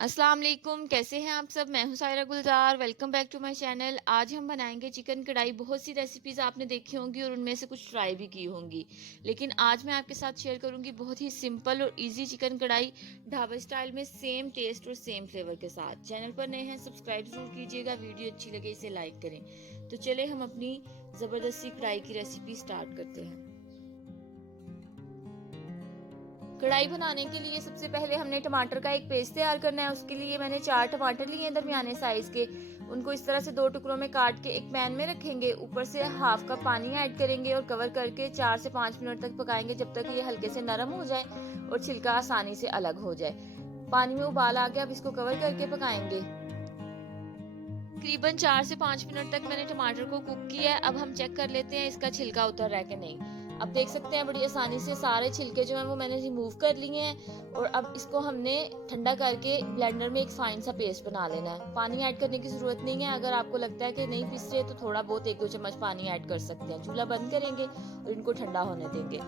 अस्सलाम वालेकुम, कैसे हैं आप सब। मैं हूं Saira Gulzar. Welcome back to my channel. आज हम बनाएंगे चिकन कढ़ाई। बहुत सी रेसिपीज़ आपने देखी होंगी और उनमें से कुछ ट्राई भी की होंगी, लेकिन आज मैं आपके साथ शेयर करूंगी बहुत ही सिंपल और इजी चिकन कढ़ाई, ढाबा स्टाइल में, सेम टेस्ट और सेम फ्लेवर के साथ। चैनल पर नए हैं, सब्सक्राइब जरूर कीजिएगा। वीडियो अच्छी लगे इसे लाइक करें। तो चले हम अपनी ज़बरदस्ती कढ़ाई की रेसिपी स्टार्ट करते हैं। कढ़ाई बनाने के लिए सबसे पहले हमने टमाटर का एक पेस्ट तैयार करना है। उसके लिए मैंने 4 टमाटर लिए हैं दरमियाने साइज के। उनको इस तरह से 2 टुकड़ों में काट के एक पैन में रखेंगे। ऊपर से हाफ कप पानी ऐड करेंगे और कवर करके 4 से 5 मिनट तक पकाएंगे, जब तक ये हल्के से नरम हो जाए और छिलका आसानी से अलग हो जाए। पानी में उबाल आ गया, अब इसको कवर करके पकाएंगे। तकरीबन 4 से 5 मिनट तक मैंने टमाटर को कुक किया है। अब हम चेक कर लेते हैं इसका छिलका उतर रहा है कि नहीं। अब देख सकते हैं बड़ी आसानी से सारे छिलके जो हैं वो मैंने रिमूव कर लिए हैं। और अब इसको हमने ठंडा करके ब्लेंडर में एक फाइन सा पेस्ट बना लेना है। पानी ऐड करने की जरूरत नहीं है। अगर आपको लगता है कि नहीं पिस रहे तो थोड़ा बहुत 1-2 चम्मच पानी ऐड कर सकते हैं। चूल्हा बंद करेंगे और इनको ठंडा होने देंगे।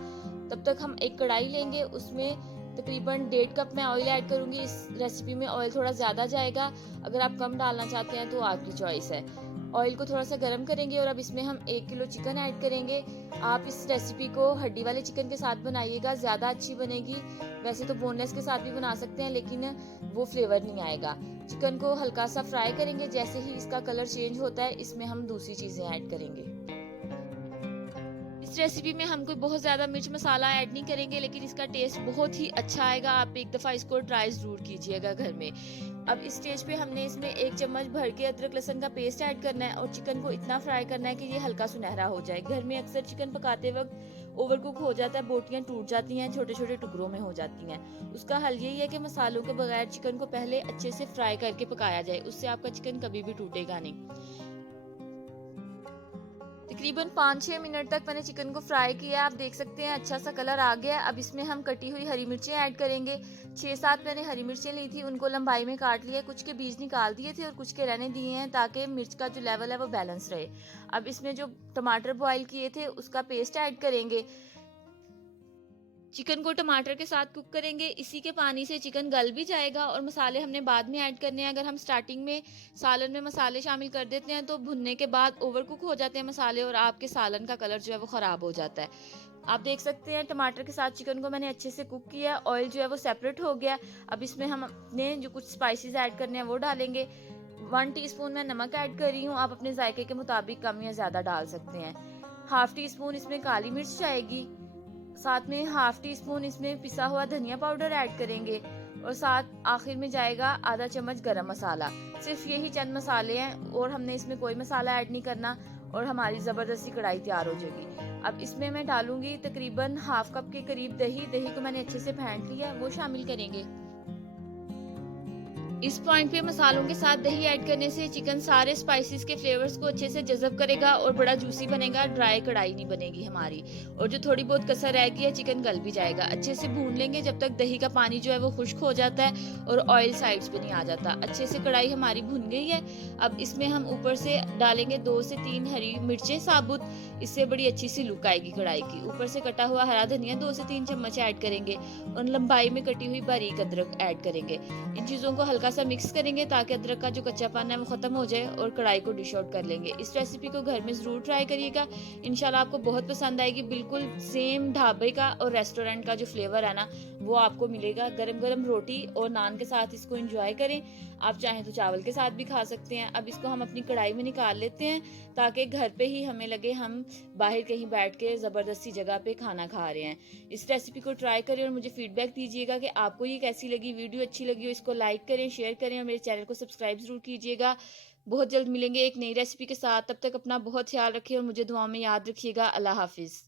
तब तक हम एक कढ़ाई लेंगे, उसमें तकरीबन 1.5 कप मैं ऑयल ऐड करूंगी। इस रेसिपी में ऑयल थोड़ा ज़्यादा जाएगा, अगर आप कम डालना चाहते हैं तो आपकी चॉइस है। ऑयल को थोड़ा सा गर्म करेंगे और अब इसमें हम 1 किलो चिकन ऐड करेंगे। आप इस रेसिपी को हड्डी वाले चिकन के साथ बनाइएगा, ज़्यादा अच्छी बनेगी। वैसे तो बोनलेस के साथ भी बना सकते हैं, लेकिन वो फ्लेवर नहीं आएगा। चिकन को हल्का सा फ्राई करेंगे। जैसे ही इसका कलर चेंज होता है, इसमें हम दूसरी चीज़ें ऐड करेंगे। इस रेसिपी में हम कोई बहुत ज़्यादा मिर्च मसाला ऐड नहीं करेंगे, लेकिन इसका टेस्ट बहुत ही अच्छा आएगा। आप एक दफ़ा इसको ट्राई ज़रूर कीजिएगा घर में। अब इस स्टेज पे हमने इसमें 1 चम्मच भर के अदरक लहसुन का पेस्ट ऐड करना है और चिकन को इतना फ्राई करना है कि ये हल्का सुनहरा हो जाए। घर में अक्सर चिकन पकाते वक्त ओवरकुक हो जाता है, बोटियां टूट जाती हैं, छोटे छोटे टुकड़ों में हो जाती हैं। उसका हल यही है कि मसालों के बगैर चिकन को पहले अच्छे से फ्राई करके पकाया जाए। उससे आपका चिकन कभी भी टूटेगा नहीं। तकरीबन 5-6 मिनट तक मैंने चिकन को फ्राई किया। आप देख सकते हैं अच्छा सा कलर आ गया। अब इसमें हम कटी हुई हरी मिर्चें ऐड करेंगे। 6-7 मैंने हरी मिर्चें ली थी, उनको लंबाई में काट लिया। कुछ के बीज निकाल दिए थे और कुछ के रहने दिए हैं, ताकि मिर्च का जो लेवल है वो बैलेंस रहे। अब इसमें जो टमाटर बॉईल किए थे उसका पेस्ट ऐड करेंगे। चिकन को टमाटर के साथ कुक करेंगे। इसी के पानी से चिकन गल भी जाएगा और मसाले हमने बाद में ऐड करने हैं। अगर हम स्टार्टिंग में सालन में मसाले शामिल कर देते हैं तो भुनने के बाद ओवर कुक हो जाते हैं मसाले और आपके सालन का कलर जो है वो ख़राब हो जाता है। आप देख सकते हैं टमाटर के साथ चिकन को मैंने अच्छे से कुक किया। ऑयल जो है वो सेपरेट हो गया। अब इसमें हम अपने जो कुछ स्पाइसेस ऐड करने हैं वो डालेंगे। 1 टीस्पून मैं नमक ऐड कर रही हूँ। आप अपने जायके के मुताबिक कम या ज़्यादा डाल सकते हैं। हाफ टी स्पून इसमें काली मिर्च जाएगी। साथ में हाफ टी स्पून इसमें पिसा हुआ धनिया पाउडर ऐड करेंगे और साथ आखिर में जाएगा आधा चम्मच गरम मसाला। सिर्फ यही चंद मसाले हैं और हमने इसमें कोई मसाला ऐड नहीं करना और हमारी ज़बरदस्ती कढ़ाई तैयार हो जाएगी। अब इसमें मैं डालूंगी तकरीबन हाफ कप के करीब दही। दही को मैंने अच्छे से फेंट लिया, वो शामिल करेंगे। इस पॉइंट पे मसालों के साथ दही ऐड करने से चिकन सारे स्पाइसेस के फ्लेवर्स को अच्छे से जज़ब करेगा और बड़ा जूसी बनेगा। ड्राई कढ़ाई नहीं बनेगी हमारी। और जो थोड़ी बहुत कसर रह गई है, चिकन गल भी जाएगा। अच्छे से भून लेंगे जब तक दही का पानी जो है वो खुश्क हो जाता है और ऑयल साइड्स पे नहीं आ जाता। अच्छे से कढ़ाई हमारी भुन गई है। अब इसमें हम ऊपर से डालेंगे 2 से 3 हरी मिर्चें साबुत। इससे बड़ी अच्छी सी लुक आएगी कढ़ाई की। ऊपर से कटा हुआ हरा धनिया 2 से 3 चम्मच ऐड करेंगे और लंबाई में कटी हुई बारीक अदरक ऐड करेंगे। इन चीज़ों को हल्का सा मिक्स करेंगे ताकि अदरक का जो कच्चापन है वो खत्म हो जाए और कढ़ाई को डिश आउट कर लेंगे। इस रेसिपी को घर में ज़रूर ट्राई करिएगा, इंशाल्लाह आपको बहुत पसंद आएगी। बिल्कुल सेम ढाबे का और रेस्टोरेंट का जो फ्लेवर है ना वो आपको मिलेगा। गरम गरम रोटी और नान के साथ इसको एंजॉय करें। आप चाहें तो चावल के साथ भी खा सकते हैं। अब इसको हम अपनी कढ़ाई में निकाल लेते हैं ताकि घर पे ही हमें लगे हम बाहर कहीं बैठ के ज़बरदस्ती जगह पे खाना खा रहे हैं। इस रेसिपी को ट्राई करें और मुझे फीडबैक दीजिएगा कि आपको ये कैसी लगी। वीडियो अच्छी लगी हो इसको लाइक करें, शेयर करें और मेरे चैनल को सब्सक्राइब जरूर कीजिएगा। बहुत जल्द मिलेंगे एक नई रेसिपी के साथ। तब तक अपना बहुत ख्याल रखें और मुझे दुआ में याद रखिएगा। अल्लाह हाफिज़।